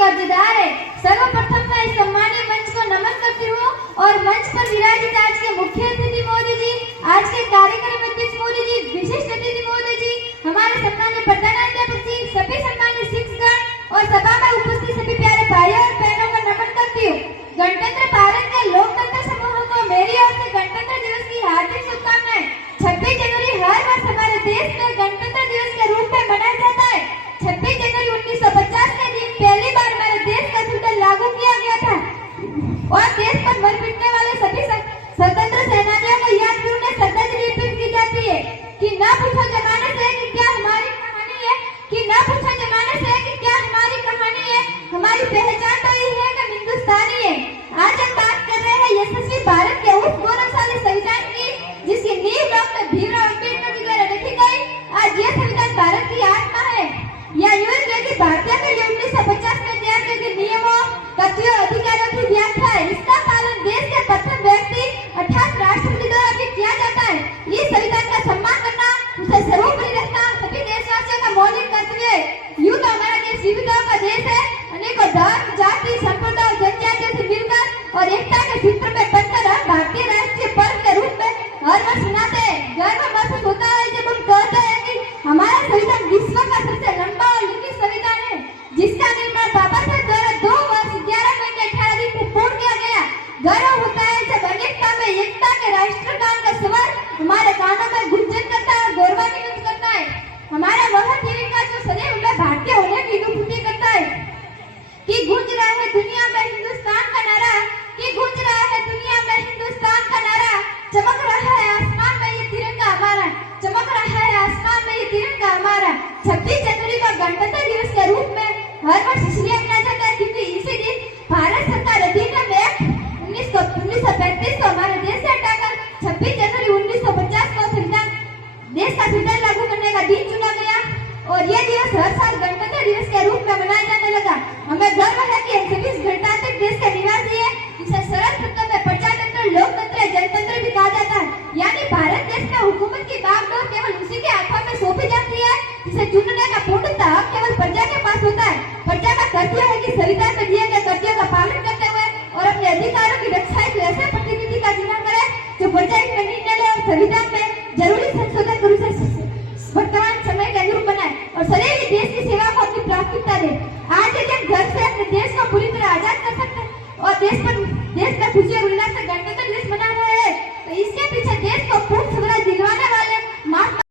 कर्जदार है। सर्वप्रथम मैं इस सम्मानीय मंच को नमन करती हूँ और मंच पर विराजित आज के मुख्य अतिथि महोदय जी, आज के कार्यक्रम अध्यक्ष महोदय जी, विशिष्ट अतिथि महोदय जी, हमारे सम्मानीय प्रधानाध्यापक जी, सभी सम्मानित शिक्षकगण और सभा में उपस्थित सभी प्यारे भाइयों और बहनों को नमन करती हूँ। गणतंत्र भारत के लोकतंत्र समूह को मेरी ओर से गणतंत्र दिवस की हार्दिक शुभकामनाएं। 26 जनवरी हर वर्ष हमारे देश में गणतंत्र दिवस के रूप में मनाया जाता है। 26 जनवरी 1950 के दिन पहली बार हमारे देश का संविधान लागू किया गया था और देश पर मर मिटने वाले सभी स्वतंत्र सेनानियों को याद करने श्रद्धांजलि अर्पित की जाती है। कि न पूछो जमाने से कि क्या हमारी कहानी है, कि न पूछो जमाने से कि क्या हमारी कहानी है, हमारी पहचान तो ये है कि हिंदुस्तानी है। आज हम बात कर रहे हैं यशस्वी भारत के उस गौरवशाली संविधान की जिसकी नींव डॉक्टर भीमराव अम्बेडकर जी द्वारा रखी गई। आज यह संविधान भारत की आत्मा है। यह यूं है कि भारतीय के लिए 1950 में तैयार किए गए नियमों, तथ्यों, अधिकारों की व्याख्या है। इसका पालन देश के प्रथम व्यक्ति अर्थात राष्ट्रपति द्वारा भी किया जाता है। इस संविधान का सम्मान करना, उसे सर्वोपरि रखना सभी देशवासियों का मौलिक कर्तव्य है। यूं तो हमारा देश विविधताओं का देश है। अनेकों धर्म, जाति, संप्रदाय, जनजातियों से मिलकर और एकता के सूत्र में बंधकर हम भारतीय राष्ट्रीय पर्व के रूप में हर वर्ष मनाते हैं। गर्व महसूस होता है जब हम कहते हैं कि हमारा संविधान विश्व का सबसे लंबा और लिखित संविधान है, जिसका निर्माण बाबा साहब द्वारा 2 वर्ष 11 महीने 18 दिन में पूर्ण किया गया। गर्व होता है जब अनेकता में एकता के राष्ट्रगान का स्वर हमारे कानों में गुंजन करता है और गौरवान्वित करता है। हमारा वह तिरंगा जो सदैव हमें भारतीय होने की अनुभूति करता है। कि गूंज रहा है दुनिया में हिंदुस्तान का नारा, कि गूंज रहा है दुनिया में हिंदुस्तान का नारा, चमक रहा है आसमान में ये तिरंगा हमारा, चमक रहा है आसमान में ये तिरंगा हमारा। 26 जनवरी को गणतंत्र दिवस के रूप में हर वर्ष इसलिए मनाया जाता है क्योंकि इसी दिन भारत सरकार अधिनियम एक्ट 1935 को हमारे देश से हटाकर 26 जनवरी 1950 को देश का संविधान लागू करने का दिन चुना गया और यह दिवस हर साल गणतंत्र दिवस के रूप में मनाया जाने लगा। हमें गर्व है कि हम सभी गणतांत्रिक देश के निवासी हैं, जिसे सरल शब्दों में प्रजातंत्र, लोकतंत्र, जनतंत्र भी कहा जाता है। यानी भारत देश में हुकूमत की बागडोर केवल उसी के हाथों में सौंपी जाती है जिसे चुनने का पूर्णतः हक केवल प्रजा के पास होता है। प्रजा का कर्तव्य है कि संविधान में दिए गए कर्तव्यों का पालन करते हुए और अपने अधिकारों की रक्षा एक ऐसे प्रतिनिधि का चुनाव करे जो प्रजा इसमें निर्णय ले और संविधान में जरूरी संशोधन कर उसे वर्तमान समय के अनुरूप बनाए और सदैव देश की सेवा को अपनी प्राथमिकता दे। आज हम घर से अपने देश को पूरी तरह आजाद कर सकते हैं और देश में खुशी और उल्लास